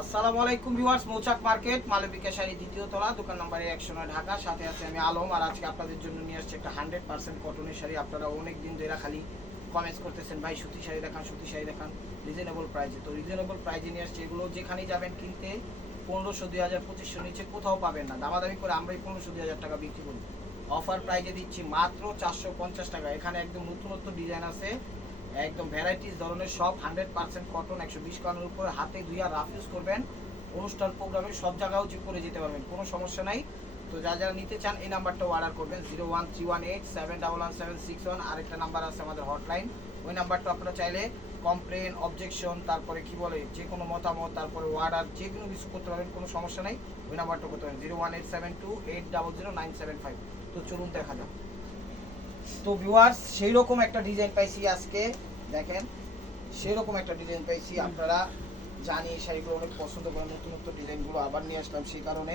আসসালামু আলাইকুম ভিউয়ার্স, মৌচাক মার্কেট মালবিকা শাড়ি দ্বিতীয় তলা, দোকান নম্বর 109 ঢাকা। সাথে আছে আমি আলম। আর আজকে আপনাদের জন্য নিয়ে আসছি একটা 100% কটনের শাড়ি। আপনারা অনেক দিন ধরে খালি কমেন্টস করতেছেন, ভাই সুতি শাড়ি দেখান, সুতি শাড়ি দেখান রিজনেবল প্রাইসে। তো রিজনেবল প্রাইসে নিয়ে আসছি। এগুলো যেখানেই যাবেন কিনতে 1500, 2000, 2500 নিচে কোথাও পাবেন না। দামাদামি করে আমরাই 1500, 2000 টাকা বিক্রি করি। অফার প্রাইসে দিচ্ছি মাত্র 450 টাকা। এখানে একদম নতুনত্ব ডিজাইন আছে, একদম ভ্যারাইটিস ধরনের সব 100% কটন, 120 কানের উপরে হাতে ধুইয়া রাফ ইউজ করবেন। অনুষ্ঠান প্রোগ্রামে সব জায়গাও করে যেতে পারবেন, কোনো সমস্যা নাই। তো যারা নিতে চান এই নাম্বারটা অর্ডার করবেন 01318717761। আরেকটা নাম্বার আছে আমাদের হটলাইন, ওই নাম্বারটা আপনারা চাইলে কমপ্লেন, অবজেকশন, তারপরে কি বলে যে কোনো মতামত, তারপরে অর্ডার যে কোনো কিছু করতে পারবেন, কোনো সমস্যা নাই। ওই নাম্বারটা করতে পারেন 01872800975। তো চলুন দেখা যাক। তো ভিউয়ার্স, সেই রকম একটা ডিজাইন পাইছি আজকে, দেখেন সেই রকম একটা ডিজাইন পাইছি। আপনারা জানি এই শাড়িগুলো অনেক পছন্দ করেন, নতুন নতুন ডিজাইনগুলো আবার নিয়ে আসলাম। সেই কারণে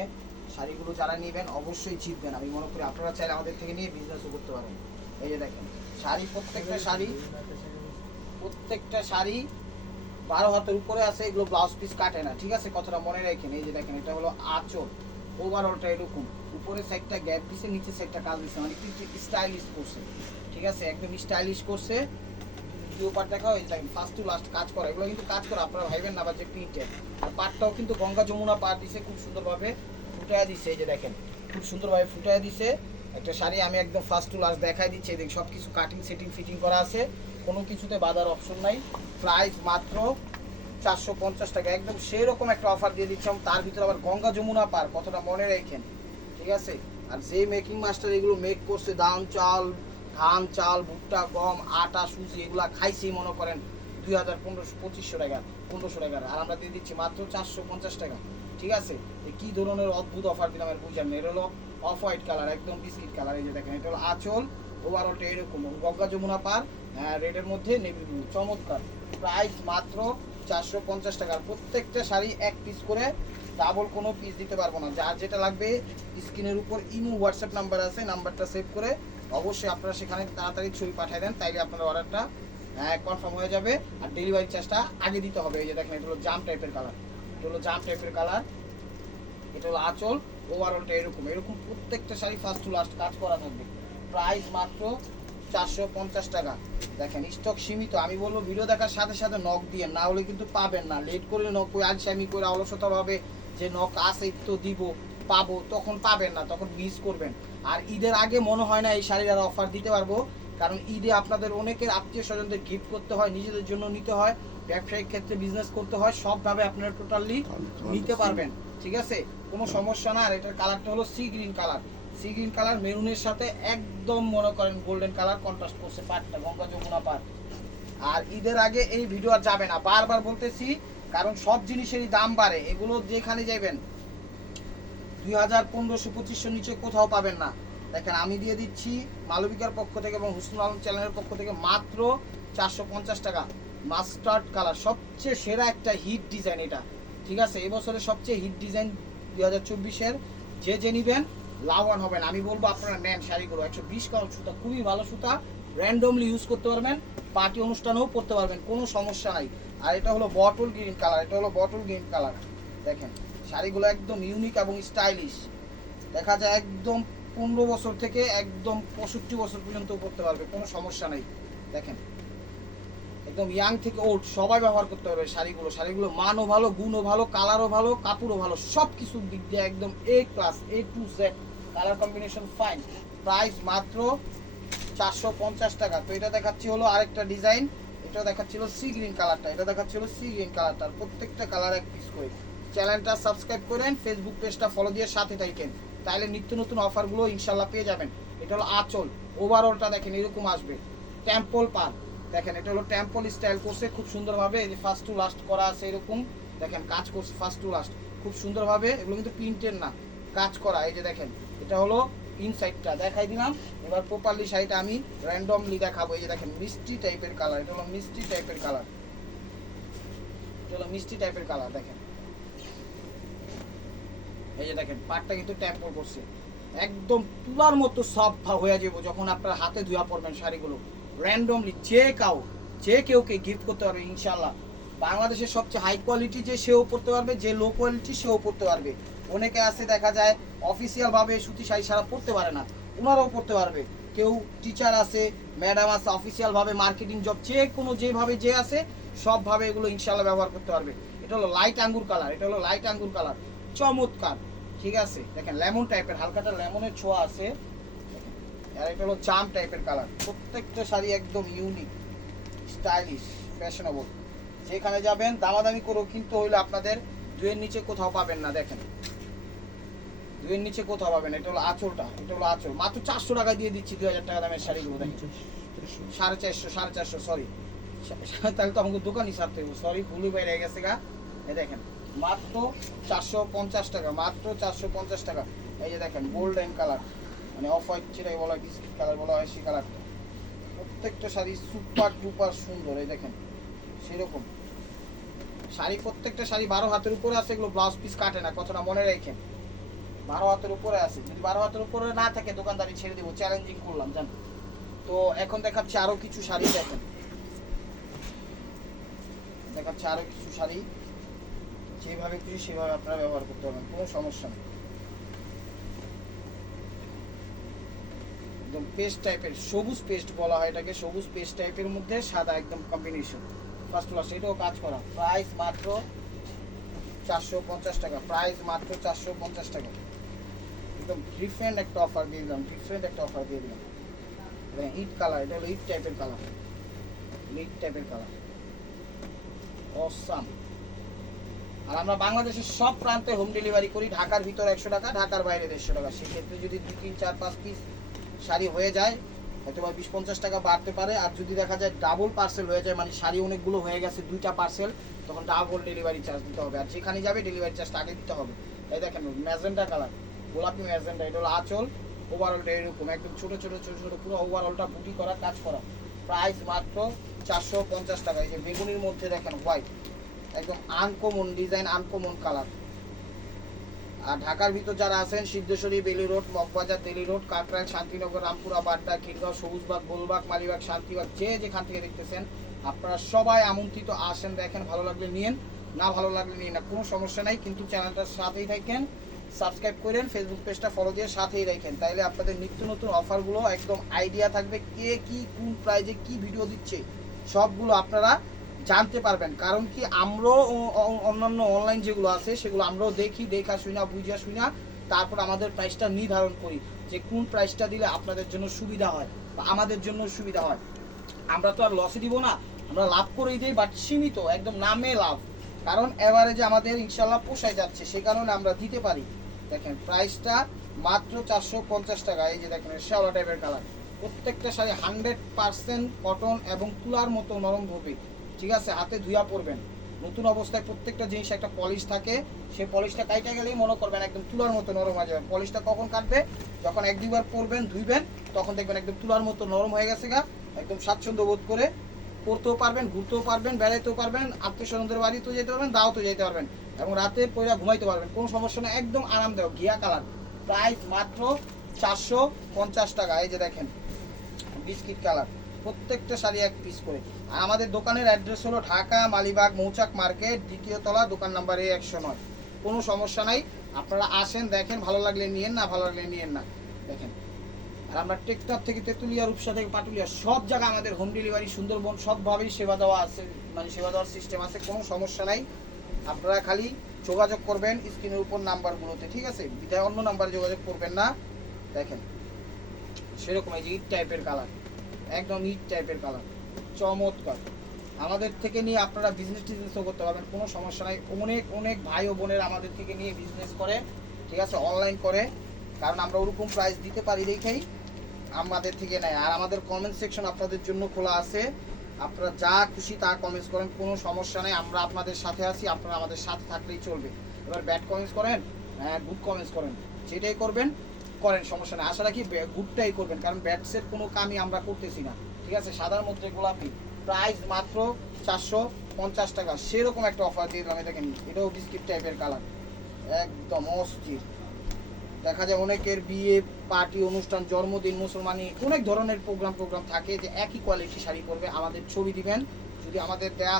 শাড়িগুলো যারা নেবেন অবশ্যই জিতবেন। আমি মনে করি আপনারা চাইলে আমাদের থেকে নিয়ে বিজনেসও করতে পারেন। এই যে দেখেন শাড়ি, প্রত্যেকটা শাড়ি 12 হাতের উপরে আছে। এগুলো ব্লাউজ পিস কাটে না, ঠিক আছে, কথাটা মনে রাখেন। এই যে দেখেন এটা হলো আঁচল, ওভারঅলটা এরকম, উপরে সাইডটা গ্যাপ দিছে, নিচে সাইডটা কাজ দিছে, মানে কিন্তু স্টাইলিশ করছে, ঠিক আছে, একদম স্টাইলিশ করছে। দ্বিতীয় পার্ট দেখাও, এই দেখেন ফার্স্ট টু লাস্ট কাজ করা। এগুলো কিন্তু কাজ করা, আপনারা ভাইবেন না বা যে প্রিন্টের। আর পাটটাও কিন্তু গঙ্গা যমুনা পাট দিছে, খুব সুন্দরভাবে ফুটাইয়া দিছে। এই যে দেখেন খুব সুন্দরভাবে ফুটাইয়া দিছে একটা শাড়ি। আমি একদম ফার্স্ট টু লাস্ট দেখাই দিচ্ছি। দেখেন সব কিছু কাটিং, সেটিং, ফিটিং করা আছে, কোনো কিছুতে বাধার অপশন নাই। প্রাইস মাত্র 450 টাকা। একদম সেই রকম একটা অফার দিয়ে দিচ্ছি। তার ভিতরে আবার গঙ্গা যমুনা পার, কতটা মনে রাখেন, ঠিক আছে। আর যে মেকিং মাস্টার এগুলো মেক করছে, ধান চাল, ভুট্টা, গম, আটা, সুজি, এগুলা খাইছেই মনে করেন 2000, 1500, 2500 টাকা, 1500 টাকার। আর আমরা দিয়ে দিচ্ছি মাত্র 450 টাকা, ঠিক আছে। কি ধরনের অদ্ভুত অফার দিলাম এর বুঝেন। এটা হলো অফ হোয়াইট কালার, একদম বিস্কিট কালার। এই যে দেখেন এটা হলো আঁচল, ওভারঅলটা এরকম গঙ্গা যমুনা পার, রেডের মধ্যে নেভি ব্লু, চমৎকার। প্রাইস মাত্র 450 টাকা। প্রত্যেকটা শাড়ি এক পিস করে, ডাবল কোনো পিস দিতে পারবো না। যার যেটা লাগবে স্ক্রিনের উপর ইমো হোয়াটসঅ্যাপ নাম্বার আছে, নাম্বারটা সেভ করে অবশ্যই আপনারা সেখানে তাড়াতাড়ি ছবি পাঠিয়ে দেন, তাইলে আপনার অর্ডারটা কনফার্ম হয়ে যাবে। আর ডেলিভারি চার্জটা আগে দিতে হবে। এই যে দেখেন এটা হলো জাম টাইপের কালার, এটা হলো আঁচল, ওভারঅলটা এরকম প্রত্যেকটা শাড়ি ফার্স্ট টু লাস্ট কাজ করা থাকবে। প্রাইস মাত্র 450 টাকা। দেখেন স্টক সীমিত। আমি বলবো ভিডিও দেখার সাথে সাথে নক দিয়ে, না হলে কিন্তু পাবেন না। লেট করলে নক করে আলসামি করে অলসতাভাবে যে নক আসে তো দিব, পাবো, তখন পাবেন না, তখন মিস করবেন। আর ঈদের আগে মনে হয় না এই শাড়ির আর অফার দিতে পারবো, কারণ ঈদে আপনাদের অনেকের আত্মীয় স্বজনদের গিফট করতে হয়, নিজেদের জন্য নিতে হয়, ব্যবসায়িক ক্ষেত্রে বিজনেস করতে হয়, সবভাবে আপনারা টোটালি নিতে পারবেন, ঠিক আছে, কোনো সমস্যা না। আর এটার কালারটা হলো সি গ্রিন কালার, মেরুনের সাথে একদম মনে করেন গোল্ডেন কালার কন্ট্রাস্ট করছে পাটটা, গঙ্গা যমুনা পাট। আর ঈদের আগে এই ভিডিও আর যাবে না, বারবার বলতেছি, কারণ সব জিনিসেরই দাম বাড়ে। এগুলো যেখানে যাবেন 2000, 1500, 2500 নিচে কোথাও পাবেন না। দেখেন আমি দিয়ে দিচ্ছি মালবিকার পক্ষ থেকে এবং হুসনুল আলম চ্যানেলের পক্ষ থেকে মাত্র 450 টাকা। মাস্টার্ড কালার, সবচেয়ে সেরা একটা হিট ডিজাইন এটা, ঠিক আছে, এবছরের সবচেয়ে হিট ডিজাইন 2024-এর। যে নিবেন লাভবান হবেন। আমি বলবো আপনারা নেন শাড়িগুলো, 120 কাউন্ট সুতা, খুবই ভালো সুতা, র্যান্ডমলি ইউজ করতে পারবেন, পার্টি অনুষ্ঠানেও পরতে পারবেন, কোনো সমস্যা নাই। আর এটা হলো বটল গ্রিন কালার, দেখেন শাড়িগুলো একদম ইউনিক এবং স্টাইলিশ। দেখা যায় একদম 15 বছর থেকে একদম 65 বছর পর্যন্ত পরতে পারবে, কোনো সমস্যা নেই। দেখেন একদম ইয়াং থেকে ওল্ড সবাই ব্যবহার করতে পারবে শাড়িগুলো মানও ভালো, গুণও ভালো, কালারও ভালো, কাপড়ও ভালো, সব কিছুর দিক দিয়ে একদম A class, A to Z, colour combination fine. Price মাত্র 450 টাকা। তো এটা দেখাচ্ছি হলো আরেকটা ডিজাইন, এটা দেখাচ্ছিল সি গ্রিন কালারটা। প্রত্যেকটা কালার এক পিস করে। চ্যানেলটা সাবস্ক্রাইব করেন, ফেসবুক পেজটা ফলো দিয়ে সাথে থাকেন, তাহলে নিত্য নতুন অফারগুলো ইনশাল্লাহ পেয়ে যাবেন। এটা হলো আঁচল, ওভারঅলটা দেখেন এরকম আসবে, টেম্পল পার, দেখেন এটা হলো টেম্পল স্টাইল করছে খুব সুন্দরভাবে। এই যে ফার্স্ট টু লাস্ট করা আছে এরকম, দেখেন কাজ করছে ফার্স্ট টু লাস্ট খুব সুন্দরভাবে। এগুলো কিন্তু প্রিন্টের না, কাজ করা। এই যে দেখেন এটা হলো ইনসাইডটা দেখাই দিলাম। এবার প্রপারলি শাড়িটা আমি র্যান্ডমলি দেখাবো। এই যে দেখেন মিষ্টি টাইপের কালার, এটা হলো মিষ্টি টাইপের কালার, দেখেন এই যে দেখেন পাটটা কিন্তু টেম্পল করছে, একদম তুলার মতো সফট হয়ে যাবো যখন আপনার হাতে ধুয়া পড়বেন শাড়িগুলো। র্যান্ডমলি যে কেউকে গিফট করতে পারবে ইনশাল্লাহ। বাংলাদেশের সবচেয়ে হাই কোয়ালিটি যে সেও পড়তে পারবে, যে লো কোয়ালিটি সেও পড়তে পারবে। অনেকে আছে দেখা যায় অফিসিয়াল ভাবে সুতি শাড়ি সারা পড়তে পারে না, ওনারাও পড়তে পারবে। কেউ টিচার আছে, ম্যাডাম আছে, অফিসিয়াল ভাবে মার্কেটিং জব, যে কোনো যেভাবে যে আছে সবভাবে এগুলো ইনশাল্লাহ ব্যবহার করতে পারবে। এটা হলো লাইট আঙ্গুর কালার, এটা হলো লাইট আঙ্গুর কালার, চমৎকার। ঠিক আছে, দেখেন লেমন টাইপের, হালকাটা লেমনের ছোঁয়া আছে। আর এটা হলো জাম টাইপের কালার। প্রত্যেকটা শাড়ি একদম ইউনিক, স্টাইলিশ, ফ্যাশনেবল। যেখানে যাবেন দামাদামি করেও কিন্তু হইলে আপনাদের 2 এর নিচে কোথাও পাবেন না। দেখেন 2 এর নিচে কোথাও পাবেন। এটা হলো আঁচলটা, এটা হলো আঁচল। মাত্র 400 টাকা দিয়ে দিচ্ছি 2000 টাকা দামের শাড়িগুলো। দেখেন 450 সরি, তাহলে তো আমাকে দোকানই ছাড়তে হবে, সরি ভুলই বাইরে গেছে গা। এই দেখেন মাত্র 450 টাকা, মাত্র 450 টাকা। এই যে দেখেন গোল্ডেন কালার, মানে অফ হোয়াইট যেটাই বলা হয়, বিস্কিট কালার বলা হয়, সেই কালারটা। প্রত্যেকটা শাড়ি সুপার ডুপার সুন্দর। এই দেখেন সেরকম শাড়ি, প্রত্যেকটা শাড়ি 12 হাতের উপরে আছে। এগুলো ব্লাউজ পিস কাটে না, কথাটা মনে রাখেন। 12 হাতের উপরে আছে, যদি 12 হাতের উপরে না থাকে দোকানদারি ছেড়ে দিব, চ্যালেঞ্জিং করলাম জান। তো এখন দেখাচ্ছি আরো কিছু শাড়ি। দেখেন দেখাচ্ছি আরো কিছু শাড়ি, যেভাবে খুশি সেভাবে আপনারা ব্যবহার করতে পারবেন, কোনো সমস্যা নেই। একদম পেস্ট টাইপের, সবুজ পেস্ট বলা হয় এটাকে, সবুজ পেস্ট টাইপের মধ্যে সাদা একদম কম্বিনেশন, ফার্স্ট ক্লাস। এটাও কাজ করা, প্রাইস মাত্র 450 টাকা, প্রাইস মাত্র 450 টাকা। একদম ডিফারেন্ট একটা অফার দিয়ে দিলাম, ডিফারেন্ট একটা অফার দিয়ে দিলাম। ইট কালার, এটা হলো ইট টাইপের কালার, ইট টাইপের কালার, অসাম। আর আমরা বাংলাদেশের সব প্রান্তে হোম ডেলিভারি করি। ঢাকার ভিতর 100 টাকা, ঢাকার বাইরে 150 টাকা। সেক্ষেত্রে যদি 2, 3, 4, 5 পিস শাড়ি হয়ে যায় হয়তো বা 20-50 টাকা বাড়তে পারে। আর যদি দেখা যায় ডাবল পার্সেল হয়ে যায়, মানে শাড়ি অনেকগুলো হয়ে গেছে, 2টা পার্সেল, তখন ডাবল ডেলিভারি চার্জ দিতে হবে। আর যেখানে যাবে ডেলিভারি চার্জটা আগে দিতে হবে। এই দেখেন ম্যাজেন্টা কালার, গোলাপি ম্যাজেন্টা। এটা হলো আঁচল, ওভারঅলটা এরকম একদম ছোট ছোট ছোট ছোট, পুরো ওভারঅলটা বুটি করা, কাজ করা। প্রাইস মাত্র 450 টাকা। এই যে বেগুনির মধ্যে দেখেন হোয়াইট, একদম আনকমন ডিজাইন, আনকমন কালার। আর ঢাকার ভিতর যারা আছেন, সিদ্ধেশ্বরী, বেলি রোড, মগবাজার, তেলি রোড, কাকরাইল, শান্তিনগর, রামপুরা, বাড্ডা, খিলগাঁও, সবুজবাগ, গোলবাগ, মালিবাগ, শান্তিবাগ, যে যেখান থেকে দেখতেছেন আপনারা সবাই আমন্ত্রিত। আসেন, দেখেন, ভালো লাগলে নিয়েন, না ভালো লাগলে নিন না, কোনো সমস্যা নাই। কিন্তু চ্যানেলটার সাথেই থাকেন, সাবস্ক্রাইব করেন, ফেসবুক পেজটা ফলো দিয়ে সাথেই রাখেন। তাইলে আপনাদের নিত্য নতুন অফারগুলো একদম আইডিয়া থাকবে, কে কি কোন প্রাইজে কি ভিডিও দিচ্ছে সবগুলো আপনারা জানতে পারবেন। কারণ কি আমরাও অন্যান্য অনলাইন যেগুলো আছে সেগুলো আমরাও দেখি, দেখা শুনা বুঝা শুনা তারপর আমাদের প্রাইসটা নির্ধারণ করি, যে কোন প্রাইসটা দিলে আপনাদের জন্য সুবিধা হয় বা আমাদের জন্য সুবিধা হয়। আমরা তো আর লসে দিব না, আমরা লাভ করেই দিই, বাট সীমিত, একদম নামে লাভ। কারণ এভারেজে আমাদের ইনশাল্লাহ পোষায় যাচ্ছে, সে কারণে আমরা দিতে পারি। দেখেন প্রাইসটা মাত্র 450 টাকা। এই যে দেখেন শ্যাওলা টাইপের কালার, প্রত্যেকটা শাড়ি 100% কটন এবং তুলার মতো নরম হবে। ঠিক আছে, হাতে ধুইয়া পরবেন। নতুন অবস্থায় প্রত্যেকটা জিনিস একটা পলিশ থাকে, সেই পলিশটা কাইটা গেলেই মনে করবেন একদম তুলার মতো নরম হয়ে যাবে। পলিশটা কখন কাটবে? যখন 1-2 বার পরবেন, ধুইবেন, তখন দেখবেন একদম তুলার মতো নরম হয়ে গেছে গা। একদম স্বাচ্ছন্দ্য বোধ করে পরতেও পারবেন, ঘুরতেও পারবেন, বেড়াইতেও পারবেন, আত্মীয় স্বজনদের বাড়িতেও যেতে পারবেন, দাওয়াতেও যেতে পারবেন, এবং রাতে পয়লা ঘুমাইতে পারবেন, কোনো সমস্যা নেই, একদম আরামদায়ক। ঘিয়া কালার, প্রাইস মাত্র 450 টাকা। এই যে দেখেন বিস্কিট কালার, প্রত্যেকটা শাড়ি 1 পিস করে। আর আমাদের দোকানের অ্যাড্রেস হলো ঢাকা মালিবাগ মৌচাক মার্কেট, 2য় তলা, দোকান নাম্বার A109। কোনো সমস্যা নাই, আপনারা আসেন, দেখেন, ভালো লাগলে নিয়েন, না ভালো লাগলে নিয়েন না। দেখেন, আর আমরা টেকনাফ থেকে তেঁতুলিয়া, রূপসা থেকে পাটুলিয়া, সব জায়গায় আমাদের হোম ডেলিভারি, সুন্দরবন, সবভাবেই সেবা দেওয়া আছে, মানে সেবা দেওয়ার সিস্টেম আছে, কোনো সমস্যা নাই। আপনারা খালি যোগাযোগ করবেন স্ক্রিনের উপর নাম্বারগুলোতে, ঠিক আছে? বিধায় অন্য নাম্বারে যোগাযোগ করবেন না। দেখেন সেরকম এই যে ইট টাইপের কালার, একদম ইট টাইপের কালার, চমৎকার। আমাদের থেকে নিয়ে আপনারা টিজনেসও করতে পারবেন, কোনো সমস্যা নাই। অনেক অনেক ভাই ও বোনের আমাদের থেকে নিয়ে বিজনেস করে, ঠিক আছে, অনলাইন করে। কারণ আমরা ওরকম প্রাইস দিতে পারি দেখেই আমাদের থেকে নেয়। আর আমাদের কমেন্ট সেকশন আপনাদের জন্য খোলা আছে, আপনারা যা খুশি তা কমেন্টস করেন, কোনো সমস্যা নেই, আমরা আপনাদের সাথে আছি, আপনারা আমাদের সাথে থাকলেই চলবে। এবার ব্যাড কমেন্টস করেন, গুড কমেন্টস করেন, যেটাই করবেন করেন, সমস্যা নেই। আশা রাখি গুডটাই করবেন, কারণ ব্যাডসের কোনো কামই আমরা করতেছি না, ঠিক আছে? সাদার মধ্যে গোলাপি, প্রাইস মাত্র 450 টাকা। সেরকম একটা অফার দিয়ে দিলাম। দেখেন এটাও বিস্কিট টাইপের কালার, একদম অস্থির। দেখা যায় অনেকের বিয়ে, পার্টি, অনুষ্ঠান, জন্মদিন, মুসলমানি, অনেক ধরনের প্রোগ্রাম থাকে, যে একই কোয়ালিটি শাড়ি পরবে। আমাদের ছবি দিবেন, যদি আমাদের দেয়া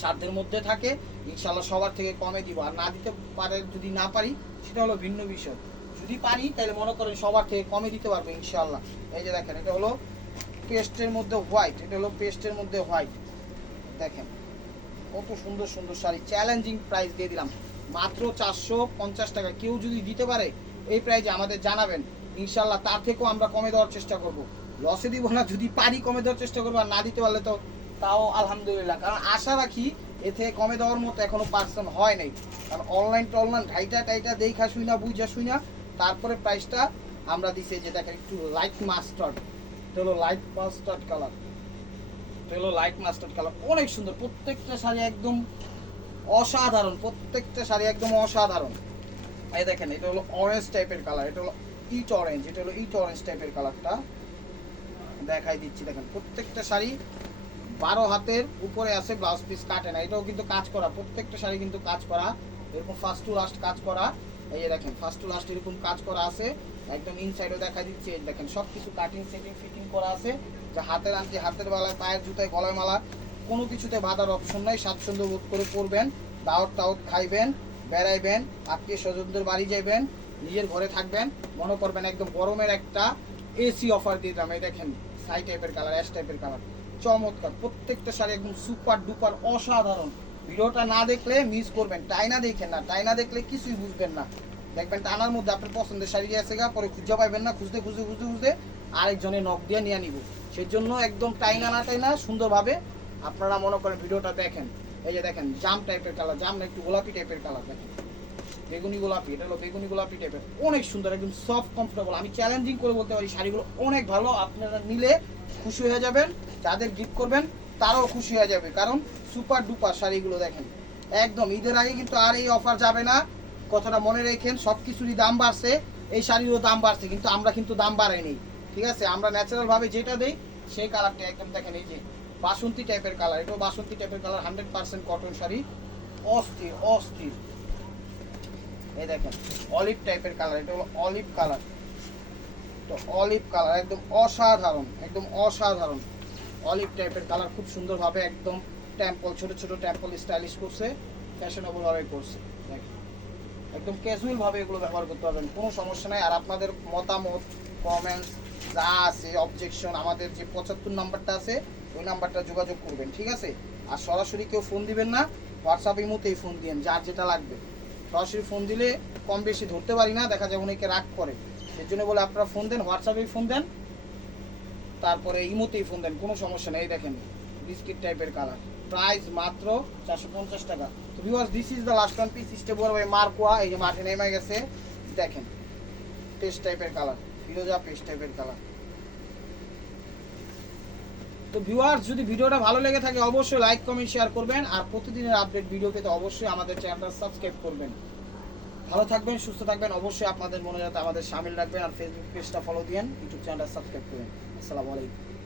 সাধ্যের মধ্যে থাকে ইনশাল্লাহ সবার থেকে কমে দিব। আর না দিতে পারে, যদি না পারি সেটা হলো ভিন্ন বিষয়। যদি পারি তাহলে মনে করেন সবার থেকে কমে দিতে পারবো ইনশাল্লাহ। এই যে দেখেন, এটা হলো পেস্টের মধ্যে হোয়াইট, এটা হলো পেস্টের মধ্যে হোয়াইট। দেখেন কত সুন্দর সুন্দর শাড়ি, চ্যালেঞ্জিং প্রাইস দিয়ে দিলাম মাত্র 450 টাকা। কেউ যদি দিতে পারে এই প্রাইজে আমাদের জানাবেন, ইনশাল্লাহ তার থেকেও আমরা কমে দেওয়ার চেষ্টা করব। লসে দিব না, যদি পারি কমে দেওয়ার চেষ্টা করবো, আর না দিতে পারলে তো তাও আলহামদুলিল্লাহ। কারণ আশা রাখি এতে কমে দেওয়ার মতো এখনো পার্সন হয় নাই। কারণ অনলাইন টনলাইন ঢাইটা টাইটা দেখা শুই না, বুঝা শুই না, তারপরে প্রাইসটা আমরা দিছি। যে দেখেন একটু লাইট মাস্টার্ড, এটা হলো লাইট মাস্টার্ড কালার, এটা হলো লাইট মাস্টার্ড কালার, অনেক সুন্দর। প্রত্যেকটা শাড়ি একদম অসাধারণ, প্রত্যেকটা শাড়ি একদম অসাধারণ। এই দেখেন, এটা হলো অরেঞ্জ টাইপের কালার, এটা হলো ইট অরেঞ্জ, এটা হলো ইট অরেঞ্জ টাইপের কালারটা দেখাই দিচ্ছি। দেখেন প্রত্যেকটা শাড়ি 12 হাতের উপরে আছে, ব্লাউজ পিস কাটে না। এটাও কিন্তু কাজ করা, প্রত্যেকটা শাড়ি কিন্তু কাজ করা, এরকম ফার্স্ট টু লাস্ট কাজ করা। এই যে দেখেন ফার্স্ট টু লাস্ট এরকম কাজ করা আছে, একদম ইনসাইডও দেখা দিচ্ছে। এই দেখেন সব কিছু কাটিং সেটিং ফিটিং করা আছে, যে হাতের আনটি, হাতের বেলায়, পায়ের জুতায়, গলায় মালা, কোনো কিছুতে বাঁধার অপশন নাই। স্বাচ্ছন্দ্য বোধ করে পরবেন, দাওয়াত টাওয়াত খাইবেন, বেড়াইবেন, আত্মীয় স্বজনদের বাড়ি যাবেন, নিজের ঘরে থাকবেন, মনে করবেন একদম গরমের একটা এসি অফার দিয়ে দিলাম। এই দেখেন সাই টাইপের কালার, অ্যাশ টাইপের কালার, চমৎকার। প্রত্যেকটা শাড়ি একদম সুপার ডুপার অসাধারণ। ভিডিওটা না দেখলে মিস করবেন, টাইনা দেখেন না, টাইনা দেখলে কিছুই বুঝবেন না। দেখবেন টানার মধ্যে আপনার পছন্দের শাড়ি আছে গা, পরে খুঁজে পাইবেন না, খুঁজতে খুঁজতে খুঁজতে খুঁজতে আরেকজনের নখ দিয়ে নিয়ে নিব। সেই জন্য একদম টাইনা না টাইনা সুন্দরভাবে আপনারা মনে করেন ভিডিওটা দেখেন। এই যে দেখেন জাম টাইপের কালার, জাম না একটু গোলাপি টাইপের কালার, দেখেন বেগুনি গোলাপি, এটা হলো বেগুনি গোলাপি টাইপের, অনেক সুন্দর, একদম সফট কমফোর্টেবল। আমি চ্যালেঞ্জিং করে বলতে পারি শাড়িগুলো অনেক ভালো, আপনারা নিলে খুশি হয়ে যাবেন, যাদের গিফট করবেন তারাও খুশি হয়ে যাবে। কারণ সুপার ডুপার শাড়িগুলো দেখেন একদম। ঈদের আগে কিন্তু আর এই অফার যাবে না, কথাটা মনে রেখেন। সব কিছুরই দাম বাড়ছে, এই শাড়িরও দাম বাড়ছে, কিন্তু আমরা কিন্তু দাম বাড়াইনি, ঠিক আছে? আমরা ন্যাচারালভাবে যেটা দেই সেই কালারটা একদম দেখেন। এই যে বাসন্তী টাইপের কালার, এটাও বাসন্তী টাইপের কালার, 100% কটন শাড়ি, অস্থির অস্থির। এই দেখেন অলিভ টাইপের কালার, এটা হলো অলিভ কালার, তো অলিভ কালার একদম অসাধারণ, একদম অসাধারণ অলিভ টাইপের কালার। খুব সুন্দরভাবে একদম টেম্পল, ছোট ছোট টেম্পল স্টাইলিশ করছে, ফ্যাশনেবল ভাবে করছে। দেখেন একদম ক্যাজুয়াল ভাবে এগুলো ব্যবহার করতে পারবেন, কোনো সমস্যা নাই। আর আপনাদের মতামত, কমেন্টস যা আছে, অবজেকশন, আমাদের যে 75 নাম্বারটা আছে ওই নাম্বারটা যোগাযোগ করবেন, ঠিক আছে? আর সরাসরি কেউ ফোন দিবেন না, হোয়াটসঅ্যাপ ইমোতেই ফোন দিন, যার যেটা লাগবে। সরাসরি ফোন দিলে কম বেশি ধরতে পারি না, দেখা যায় অনেকে রাগ করে। সেই জন্য বলে আপনারা ফোন দেন, হোয়াটসঅ্যাপেই ফোন দেন, তারপরে ইমোতেই ফোন দেন, কোনো সমস্যা নেই। এই দেখেন বিস্কিট টাইপের কালার, প্রাইস মাত্র 450 টাকা। তো viewers, this is the last one piece, stable by মার্কোয়া। এই যে মাঠে নেমে গেছে, দেখেন পেস্ট টাইপের কালার, ফিরোজা পেস্ট টাইপের কালার। তো ভিউয়ার্স, যদি ভিডিওটা ভালো লেগে থাকে অবশ্যই লাইক কমেন্ট শেয়ার করবেন, আর প্রতিদিনের আপডেট ভিডিও পেতে অবশ্যই আমাদের চ্যানেলটা সাবস্ক্রাইব করবেন। ভালো থাকবেন, সুস্থ থাকবেন, অবশ্যই আপনাদের মনে যাতে আমাদের সামিল রাখবেন, আর ফেসবুক পেজটা ফলো দিন, ইউটিউব চ্যানেলটা সাবস্ক্রাইব করবেন। আসসালামু আলাইকুম।